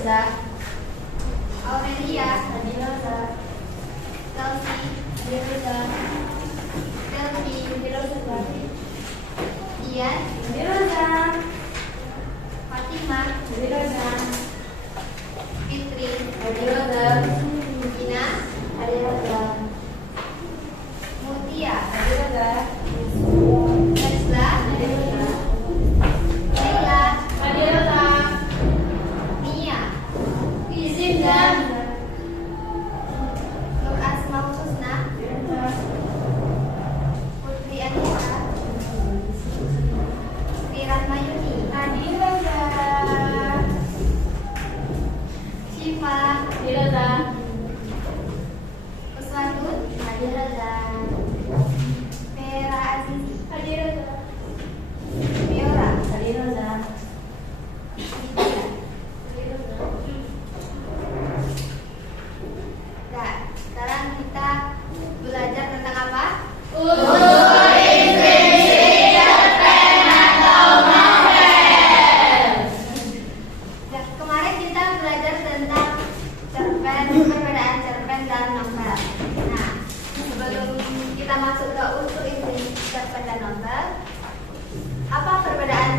Firza, Aurelia, Adiroza, Chelsea, Adiroza, Delvi, Adiroza, Ian, Adiroza, Fatima, Adiroza, Fitri, Adiroza, Gina, Adiroza, Mutia, Adiroza, Nesla, Adiroza, Leila, Adiroza, Nia, Izinda, Nur Asmaul Husna, Putri Anissa, Sri Rahmayuni, Adiroza, Syifa, Adiroza, Uswatun, Adiroza, Vera Azizi, Adiroza, Fiora, Adiroza, Lydia, Adiroza. Nah, sekarang kita belajar tentang apa? Unsur intrinsik cerpen atau novel. Nah, kemarin kita belajar tentang cerpen, perbedaan cerpen dan novel. Nah, sebelum kita masuk ke unsur intrinsik cerpen dan novel, apa perbedaan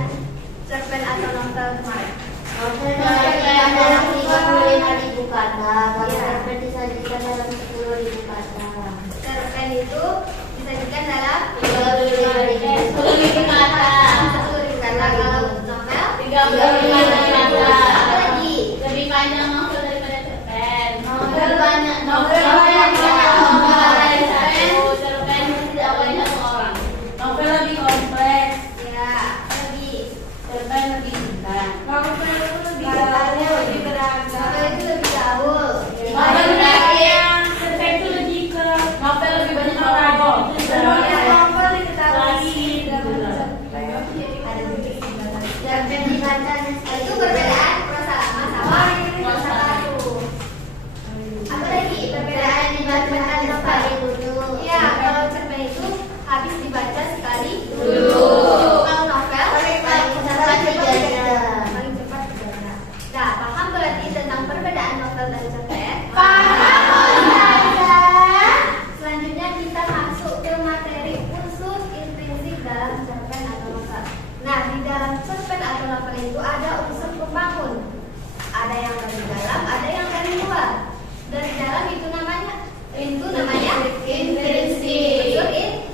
cerpen atau novel kemarin? Novel disajikan dalam 35.000 kata, kalau Iya. cerpen disajikan dalam 10.000 kata. Cerpen itu disajikan dalam 10.000 kata. 10.000 kata. Kalau novel 35.000 kata. apa lagi? Lebih panjang novel daripada cerpen. Novel banyak novel banyak banyak novel dari cerpen. satu. Cerpen tidak boleh satu orang. Novel lebih kompleks. Ya, lagi. Cerpen lebih singkat. Novel itu lebih beragam. Novel itu lebih gaul. Novel yang cerpen itu lebih ke novel lebih banyak orang. Novel diketahui Klasik. ada juga cerpen dibaca itu perbedaan prosa lama sama prosa baru. Apa lagi perbedaan dibaca dan novel? Iya, kalau cerpen itu habis dibaca sekali dulu. Kalau novel paling cepat 3 jam. Paling cepat 3 jam. Nah, paham berarti tentang perbedaan novel dan cerpen? Selanjutnya kita masuk ke materi unsur intrinsik dalam cerpen atau novel. Nah, di dalam cerpen atau novel itu ada unsur pembangun. Ada yang dari dalam, ada yang dari luar. Dari dalam itu namanya intrinsik. Unsur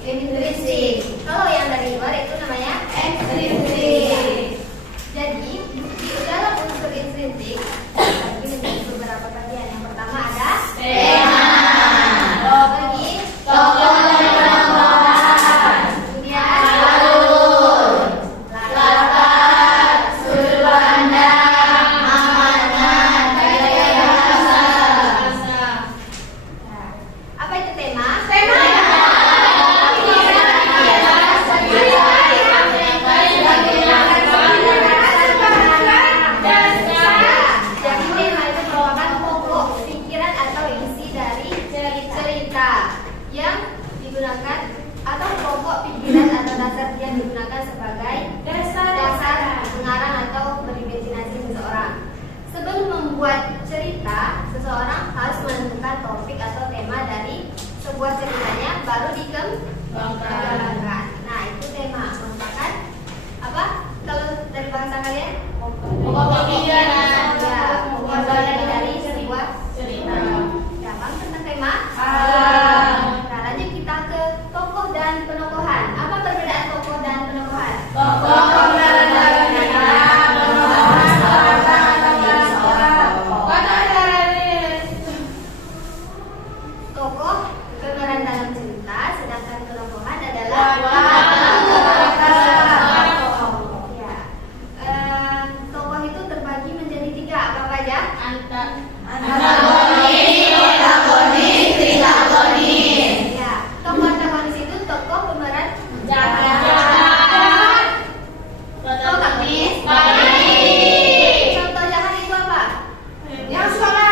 intrinsik. Kalau yang dari luar itu namanya ekstrinsik. Jadi, di dalam unsur intrinsik bagi menjadi beberapa bagian. Yang pertama ada tema. Lagi Tokoh dan penampakan. kemudian Alur. latar, Sudut pandang. Amanat. Gaya bahasa. Nah, apa itu tema? Jadi tema itu merupakan pokok pikiran atau isi dari cerita yang digunakan atau pokok pikiran atau dasar yang digunakan sebagai dasar pengarang atau berimajinasi seseorang. Sebelum membuat cerita, seseorang harus menentukan topik atau tema dari sebuah ceritanya, baru dikembangkan. Nah, itu tema merupakan apa? Kalau dari bahasa kalian? Pokok pikiran. Ya, pokok dari sebuah Cerita. Ya, paham tentang tema? Paham. Nah, lanjut kita ke tokoh dan penokohan. Apa perbedaan tokoh dan penokohan? Tokoh pemeran cerita. Penokohan latar belakang seorang tokoh. Tokoh pemeran dalam cerita, sedangkan penokohan adalah Ya. Tokoh itu terbagi menjadi 3. Apa aja? Antagonis, protagonis, trilagonis. Ya. Tokoh antagonis itu tokoh pemeran Jahat. Protagonis baik. Contoh jahat itu apa? Yang suka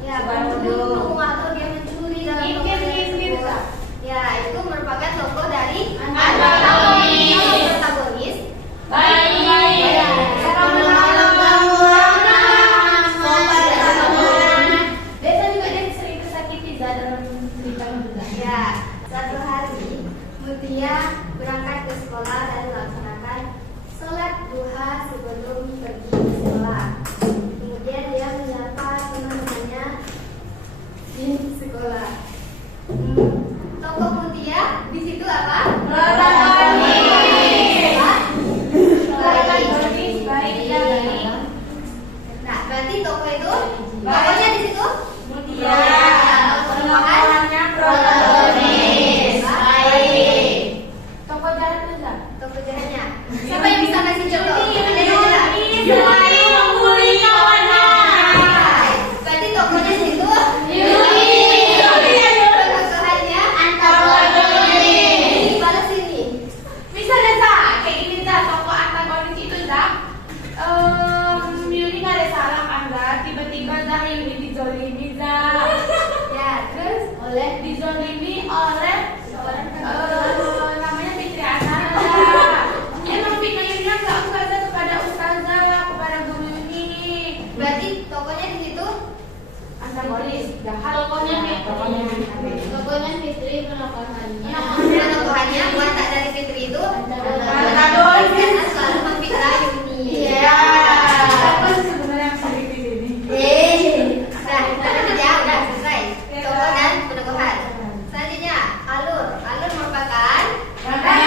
Ya, membunuh atau dia mencuri dalam tokoh tersebut. Ya, itu merupakan tokoh dari Antagonis. Kalau protagonis Baik. ya, Menolong kekurangan. toko itu tokonya di situ Mutia. Perumahannya Protagonis. Baik. Toko jalan Ustaz. toko jalannya. Siapa yang bisa kasih contoh? Ada yang ada? Yuni membuli kawannya. Berarti tokonya di situ Yuni. perumahannya Antagonis. balas sini. Bisa deh Zak, kayak gini Zak, toko antagonis itu Zak. Yuni nggak ada salah kan Zak, tiba-tiba Zak Yuni dizolimi Zak. Ya, terus Dizolimi oleh namanya Fitri Asana Zak. Emang Fitri Yuni nggak ustazah kepada ustazah, kepada guru Yuni. berarti tokonya di situ Antagonis, jahat. Tokonya Fitri penukarannya. perumahannya watak dari Fitri itu Antagonis. karena selalu memfitnah Yuni. Iya. Apa sebenarnya yang sedih di sini? Nah, itu ya udah selesai. Toko dan peneguhan. Selanjutnya, alur. Alur merupakan jadi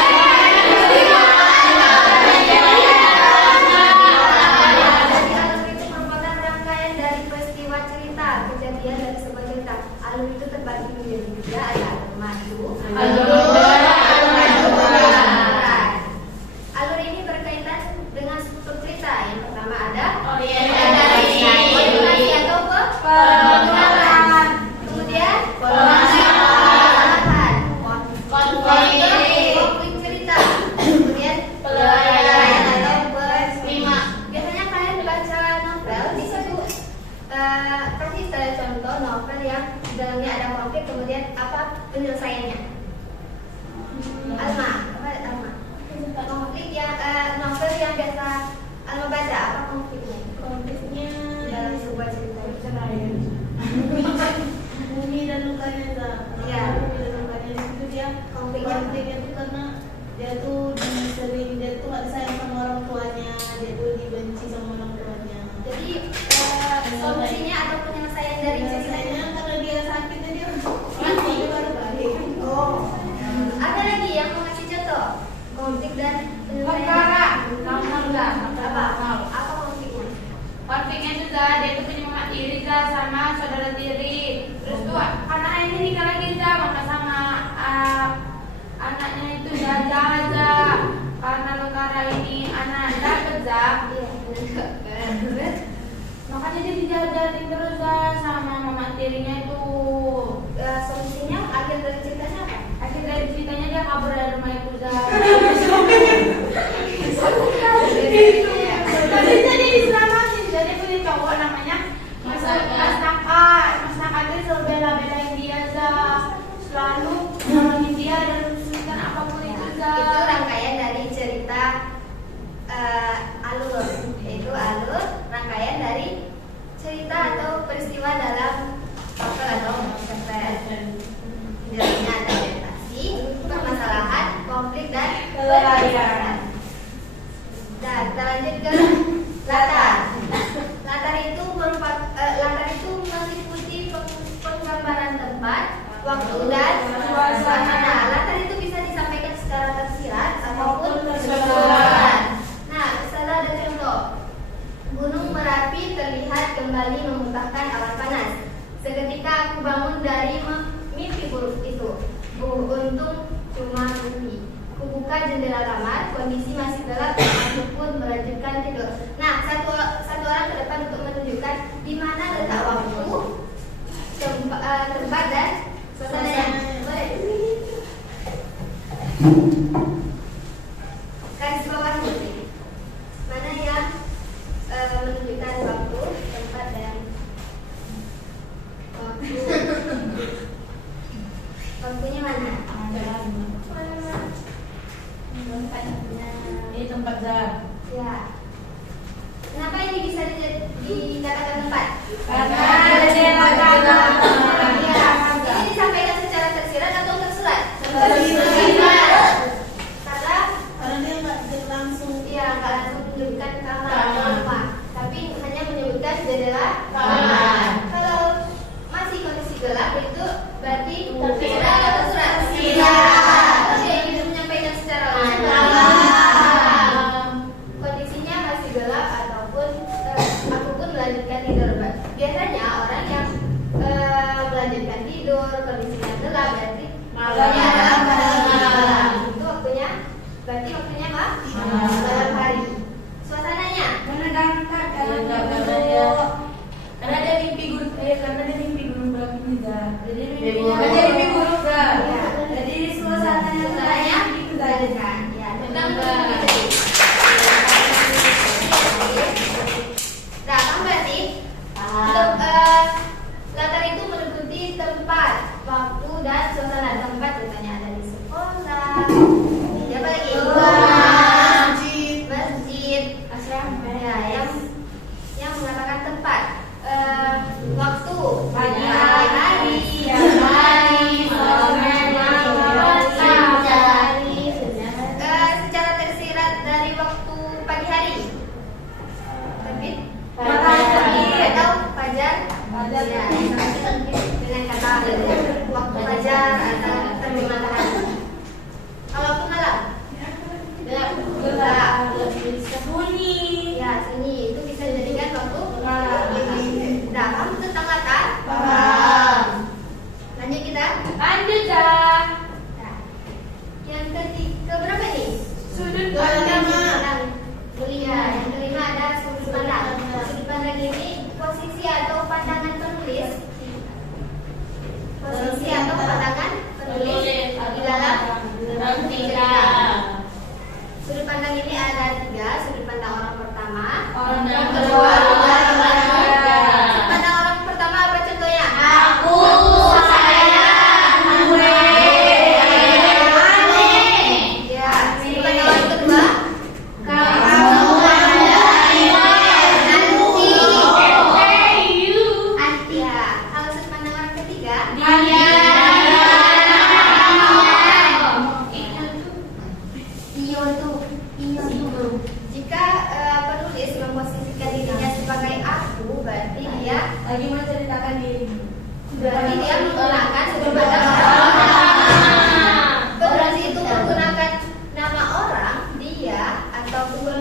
alur itu merupakan rangkaian dari peristiwa cerita, kejadian dari sebuah cerita. Alur itu terbagi menjadi tiga, ada alur maju, alur ini berkaitan dengan struktur cerita. Yang pertama ada orientasi atau pengenalan. Kemudian pengalaman, konflik cerita. Kemudian pelarian atau peristiwa. Biasanya kalian baca novel di situ kasih saya contoh novel yang di dalamnya ada konflik, kemudian apa penyelesaiannya? Alma, apa Alma? Konflik yang novel yang biasa Alma baca, apa konfliknya? Konfliknya Dalam sebuah cerita. Bumi dan lukanya Zak. Iya. Bumi dan lukanya di situ dia Konfliknya. konfliknya itu karena dia tuh dia tuh nggak disayang sama orang tuanya, dia tuh dibenci sama orang tuanya. Jadi solusinya atau penyelesaian dari cerita Biasanya karena dia sakit dia mati baru balik. Oh. Ada lagi yang mau ngasih contoh konflik dan penyelesaian. Perkara, nama Zak. Apa konfliknya? Konfliknya tuh Zak, dia tuh punya mama tiri Zak sama saudara tiri. Terus tuh anaknya nikah lagi Zak, mama sama anaknya itu Zak. Karena perkara ini anak dapet Zak. Iya. Makanya dia dijajatin terus Zak sama mama tirinya itu. Solusinya akhir dari ceritanya apa? Akhir dari ceritanya dia kabur dari rumah itu Zak. Iya. Tapi jadi diselamatin, jadi punya cowok namanya Mas Naka. Mas Naka itu selalu bela-belain dia Zak. Selalu nolongin dia dan kesulitan apapun itu Zak. Itu rangkaian dari cerita alur, yaitu alur rangkaian dari cerita atau peristiwa dalam novel atau cerpen. Di dalamnya ada orientasi, permasalahan, konflik dan pelarian. Nah, kita lanjut ke latar. Latar itu meliputi penggambaran tempat, waktu dan suasana. Latar itu bisa disampaikan secara tersirat ataupun tersurat. Nah, misalnya ada contoh. Gunung Merapi terlihat kembali memuntahkan awan panas. Seketika aku bangun dari mimpi buruk itu. Untung cuma mimpi. Kubuka jendela kamar, kondisi masih gelap dan aku pun melanjutkan tidur. Nah, satu orang ke depan untuk menunjukkan di mana letak waktu, tempat dan suasananya. Boleh? Garis bawah ini. Mana yang menunjukkan waktu, tempat dan waktu. Waktunya mana? Ini tempat Zak. Ya. Kenapa ini bisa dikatakan tempat? Karena jendela kamar. Ya. Ini disampaikan secara tersirat atau tersurat? Tersirat. Karena dia nggak langsung. iya nggak langsung menyebutkan kamar atau rumah, tapi hanya menyebutkan jendela Kamar. Kalau masih kondisi gelap itu berarti Tersirat. tersirat atau tersurat? Tersirat. Oke, bisa menyampaikan secara langsung. Kamar. Kondisinya masih gelap ataupun aku pun melanjutkan tidur. Biasanya orang yang melanjutkan tidur, kondisinya gelap berarti waktunya adalah malam. Itu waktunya, berarti waktunya apa? Malam hari. Suasananya menegangkan karena ada mimpi gunung berapi juga. Jadi mimpi gunung berapi. ya. jadi suasananya Suasananya menegangkan. ya, tentang nah, kamu berarti untuk latar itu meliputi tempat, waktu, dan suasana. Tempat misalnya ada di sekolah, ya apa lagi? Masjid, asrama. Ya, yang mengatakan tempat, waktu, pagi hari, siang hari, sore, malam, secara tersirat dari waktu pagi hari, terbit, atau fajar, ya, dengan kata waktu fajar atau terbit matahari. Kalau waktu malam, gelap, Bunyi. ya sunyi, itu bisa dijadikan waktu malam. Nah, kamu tentang latar? Lanjut kita. Lanjut dah. Nah, yang ketiga berapa nih? Sudut pandang. Ya, yang kelima ada sudut pandang. Sudut pandang ini posisi atau pandangan penulis. Posisi atau pandangan penulis di dalam cerita. Sudut pandang ini ada 3. Sudut pandang orang pertama, Orang yang kedua, kedua, orang ketiga. sudut pandang orang pertama apa contohnya? Aku, saya, gue, Ya, sudut pandang orang kedua. kamu, Anti. Ya, kalau sudut pandang orang ketiga. Jika penulis memposisikan dirinya sebagai aku, berarti dia lagi menceritakan diri. menggunakan sudut pandang orang. Penulis itu menggunakan nama orang, dia ataupun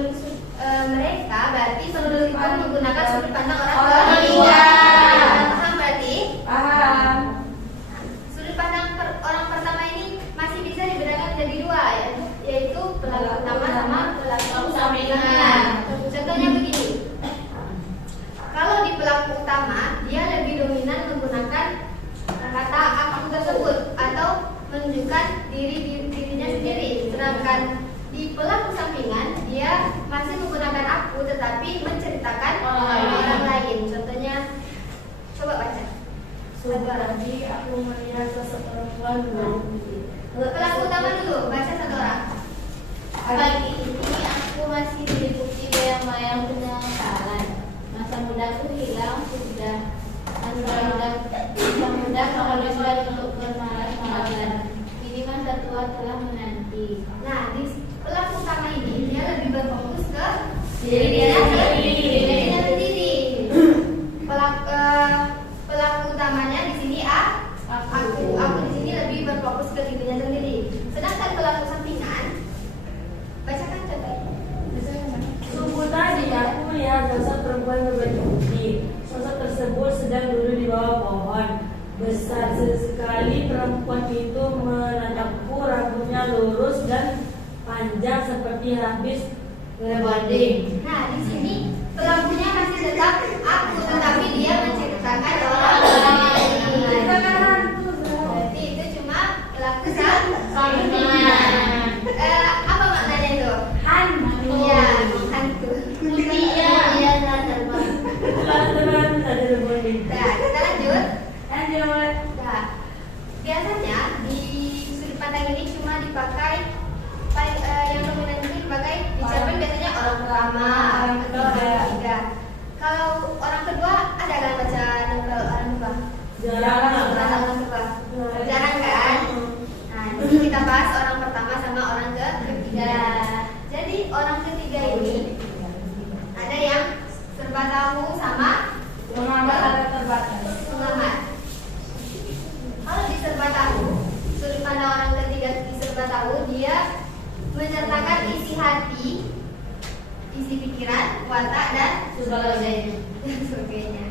mereka, berarti penulis itu menggunakan sudut pandang orang ketiga. Paham berarti? Paham. Sudut pandang orang pertama ini masih bisa dibedakan menjadi 2, yaitu pelaku utama sama pelaku sampingan. Contohnya begini. Kalau di pelaku utama, dia lebih dominan menggunakan kata aku tersebut atau menunjukkan dirinya sendiri. Sedangkan di pelaku sampingan, dia masih menggunakan aku tetapi menceritakan orang lain. Contohnya, coba baca. Suatu hari aku melihat sosok perempuan Pelaku utama dulu, baca 1 orang. Pagi ini aku masih diliputi bayang-bayang penyesalan. Masa mudaku hilang sudah mudah menghabiskan untuk bermalas-malasan. Kini masa tua telah menanti. Nah, di pelaku utama ini dia lebih berfokus ke Dirinya dirinya sendiri. Pelaku utamanya di sini aku di sini lebih berfokus ke dirinya sendiri. Sedangkan pelaku sampingan, bacakan contohnya. Subuh tadi aku melihat sosok perempuan berbaju putih. Sosok tersebut sedang duduk di bawah pohon besar sekali. Perempuan itu menatapku, rambutnya lurus dan panjang seperti habis berbanding. Nah, di sini pelakunya masih tetap aku, tetapi dia menceritakan orang lain. Berarti itu cuma pelaku sampingan. Apa maknanya itu? Iya, hantu. Nah, kita lanjut. Nah, biasanya di sudut pandang ini cuma dipakai yang dominan itu dipakai dicermin biasanya orang pertama atau orang ketiga. Kalau orang kedua ada kan baca novel orang kedua? Orang kedua. Jarang kan? Nah, ini kita bahas orang pertama sama orang ketiga. Jadi orang ketiga ini ada yang serba tahu sama pengamat. Kalau di serba tahu, sudut pandang orang ketiga di serba tahu, dia menyertakan isi hati, isi pikiran pikiran, watak, dan Sebagainya. sebagainya.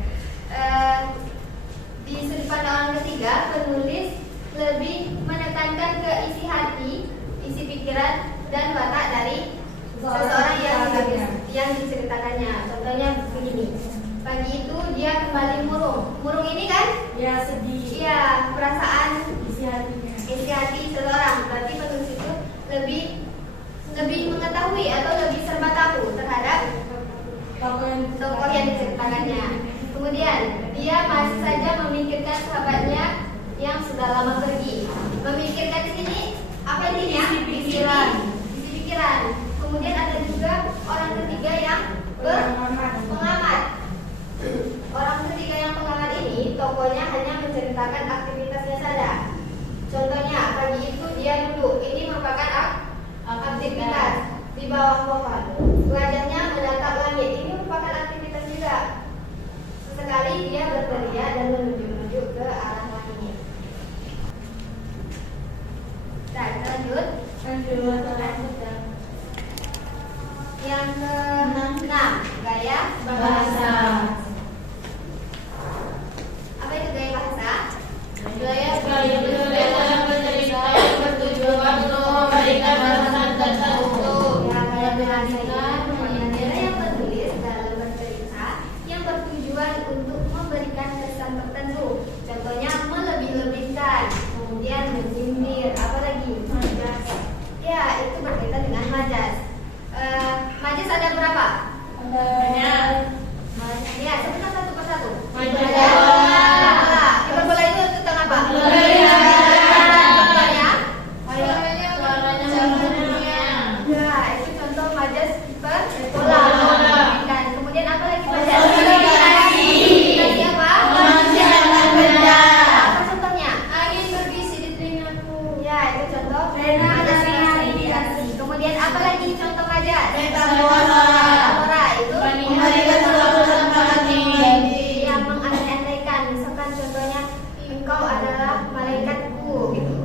Di sudut pandang orang ketiga, penulis lebih menekankan ke isi hati, isi pikiran, dan watak dari seseorang yang diceritakannya. Contohnya begini. Pagi itu dia kembali murung. Murung ini kan? Ya, sedih. Iya, perasaan Isi hatinya. isi hati seseorang. Berarti penulis itu lebih mengetahui atau lebih serba tahu terhadap tokoh yang diceritakannya. Kemudian dia masih saja memikirkan sahabatnya yang sudah lama pergi. Memikirkan di sini apa intinya? Isi pikiran. Kemudian ada juga orang ketiga yang pengamat. Orang ketiga yang pengamat ini tokohnya hanya menceritakan aktivitasnya saja. Contohnya pagi itu dia duduk. Ini merupakan aktivitas di bawah pohon. Wajahnya menatap langit. Ini merupakan aktivitas juga. Sesekali dia berteriak dan menunjuk-nunjuk ke arah langit. Nah, kita lanjut. Yang ke-6, gaya bahasa. Apa itu gaya bahasa? Gaya dalam bercerita yang bertujuan untuk memberikan pesan tertentu. Ya, gaya bahasa adalah yang tertulis dalam bercerita yang bertujuan untuk memberikan kesan tertentu. Contohnya melebih-lebihkan, kemudian menyindir, apalagi majas. Ya, itu berkaitan dengan majas. Majas ada berapa? Banyak. Ya, sebutkan satu persatu. Hiperbola. Hiperbola itu tentang apa? Ya, itu contoh majas hiperbola. Dan kemudian apa lagi majas? Konspirasi. Konspirasi apa? Mengerjakan benda. Apa contohnya? Angin berbisik di telingaku. Ya, itu contoh majas konspirasi. Kemudian apa lagi contoh majas? Metafora itu Memberikan suatu tempat tinggi. yang mengandai-andaikan. Misalkan contohnya engkau adalah malaikatku gitu.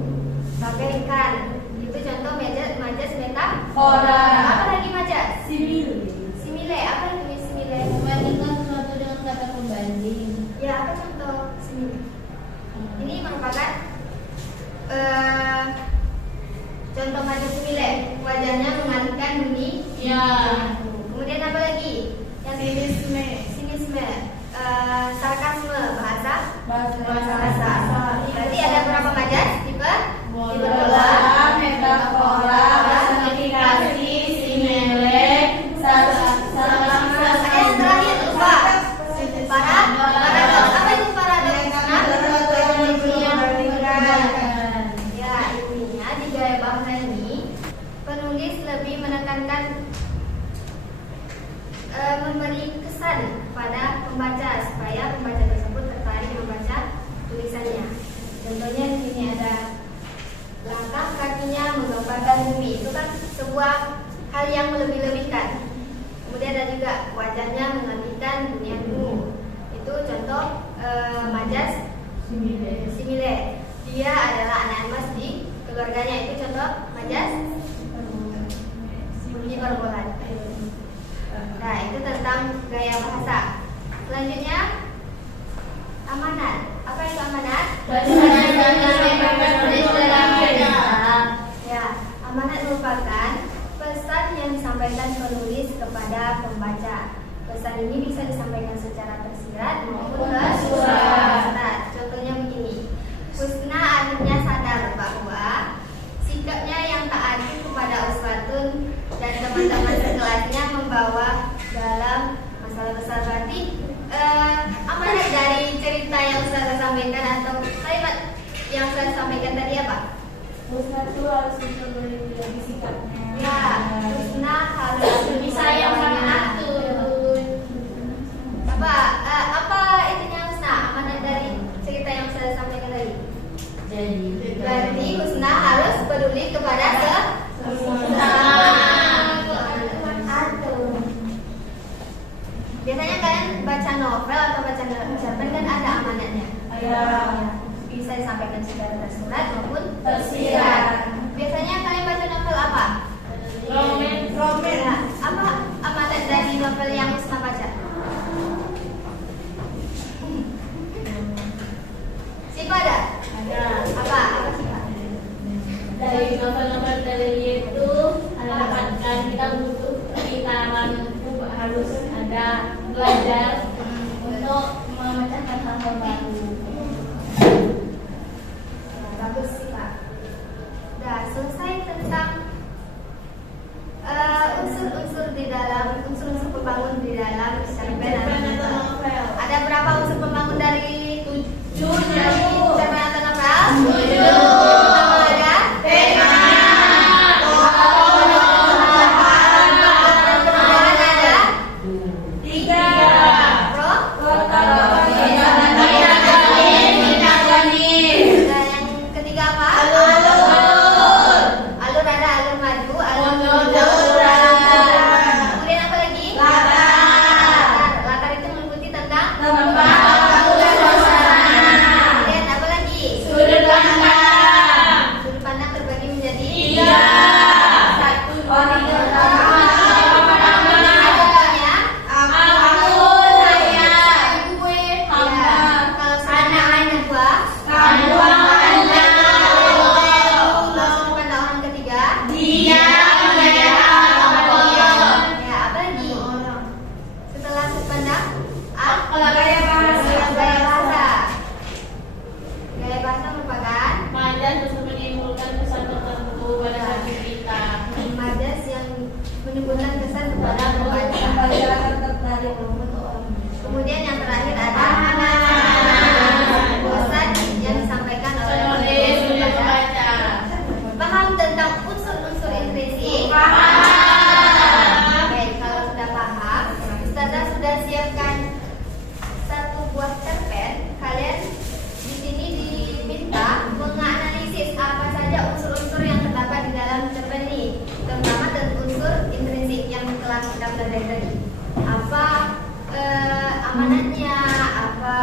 Bagaikan. Itu contoh majas metafora. Apa lagi majas? Simile. Apa itu simile? Membandingkan sesuatu dengan kata pembanding. Ya, apa contoh simile? Ini merupakan contoh majas simile. Wajahnya mengalihkan bunyi. Ya. Kemudian apa lagi? Yang sinisme. Sarkasme bahasa. Berarti ada berapa majas? Hiperbola, metafora, personifikasi, simile, Ada yang terakhir lupa. Paradoks. Apa itu paradoks? Ya, intinya di gaya bahasa ini penulis lebih menekankan memberi kesan pada pembaca supaya pembaca tersebut tertarik membaca tulisannya. Contohnya di sini ada langkah kakinya menggambarkan bumi. Itu kan sebuah hal yang melebih-lebihkan. Kemudian ada juga wajahnya mengalihkan duniamu. Itu contoh majas simile. Dia adalah anak emas di keluarganya. Itu contoh majas hiperbola. Nah, itu tentang gaya bahasa. Selanjutnya amanat. Apa itu amanat? Ya, amanat merupakan pesan yang disampaikan penulis kepada pembaca. Pesan ini bisa disampaikan secara tersirat maupun tersurat. Contohnya begini. Husna akhirnya sadar bahwa sikapnya yang tak adil kepada Uswatun dan teman-teman sekelasnya membawa dalam masalah besar. Berarti amanat dari cerita yang saya sampaikan atau kalimat yang saya sampaikan tadi apa? Husna itu harus memperbaiki sikapnya. Ya, Husna harus lebih sayang sama aku. Apa intinya Husna? Amanat dari cerita yang saya sampaikan tadi. Berarti Husna harus peduli kepada Biasanya kalian baca novel atau baca cerpen kan ada amanatnya. Ya. Bisa disampaikan secara tersurat maupun Tersirat. Biasanya kalian baca novel apa? Romen. Ya. Apa amanat dari novel yang Musnah baca? Siapa ada? Ada. Apa? Apa Siapa? Dari novel-novel dari itu dapatkan kita butuh harus ada belajar untuk memecahkan hal-hal baru. Bagus sih Pak. Udah selesai tentang unsur-unsur di dalam unsur-unsur pembangun di dalam cerpen atau novel. Ada berapa unsur pembangun dari 7 dari cerpen atau novel? 7. Pertama ada tema. Kemudian yang terakhir ada pesan yang disampaikan oleh penulis membaca. Paham tentang unsur-unsur intrinsik? Baik, kalau sudah paham, Ustazah sudah siapkan satu buah cerpen. Kalian di sini diminta menganalisis apa saja unsur-unsur yang terdapat di dalam cerpen ini, terutama unsur intrinsik yang telah kita pelajari tadi. Apa amanatnya, apa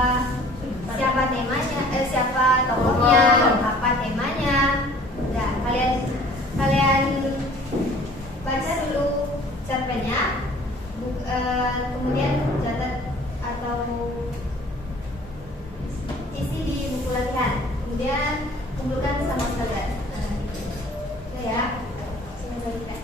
siapa temanya, siapa tokohnya, apa temanya. Nah, kalian baca dulu cerpennya, kemudian catat atau isi di buku latihan, kemudian kumpulkan sama Ustazah. Ya, sebentar kita.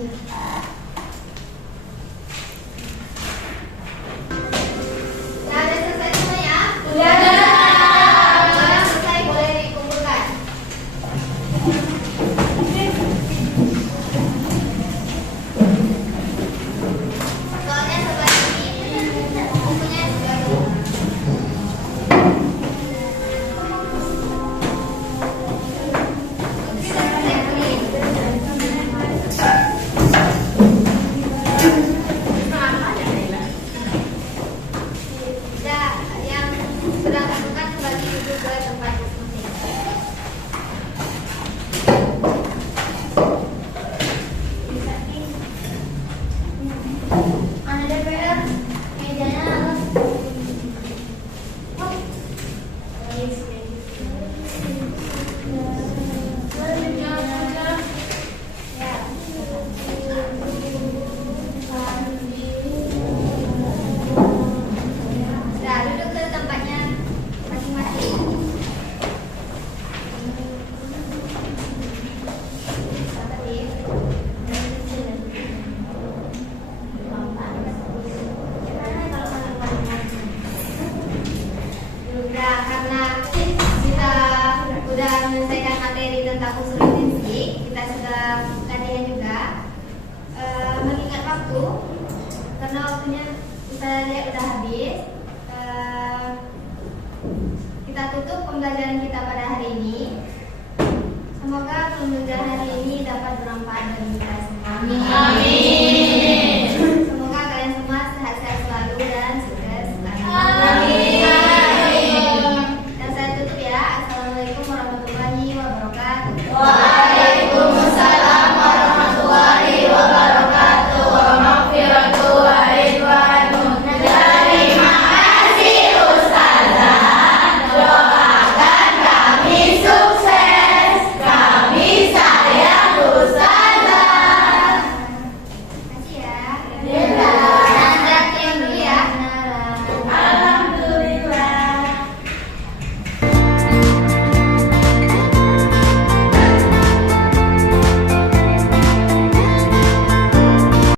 Nah, udah selesai semua ya? Udah. Udah selesai, boleh dikumpulkan. Soalnya sebelah ini bukunya sebelah ini. Kita lihat ini. Sudah, yang sudah lakukan bagi duduk ke tempat masing-masing. Ada DPR, mejanya harus. Sudah, duduk ke tempatnya masing-masing. Sudah, karena kita sudah menyelesaikan materi tentang usul intrinsik, kita sudah latihan juga. Mengingat waktu, karena waktunya kita lihat sudah habis. Kita tutup pembelajaran kita pada hari ini. Semoga pembelajaran hari ini dapat bermanfaat bagi kita semua. Amin.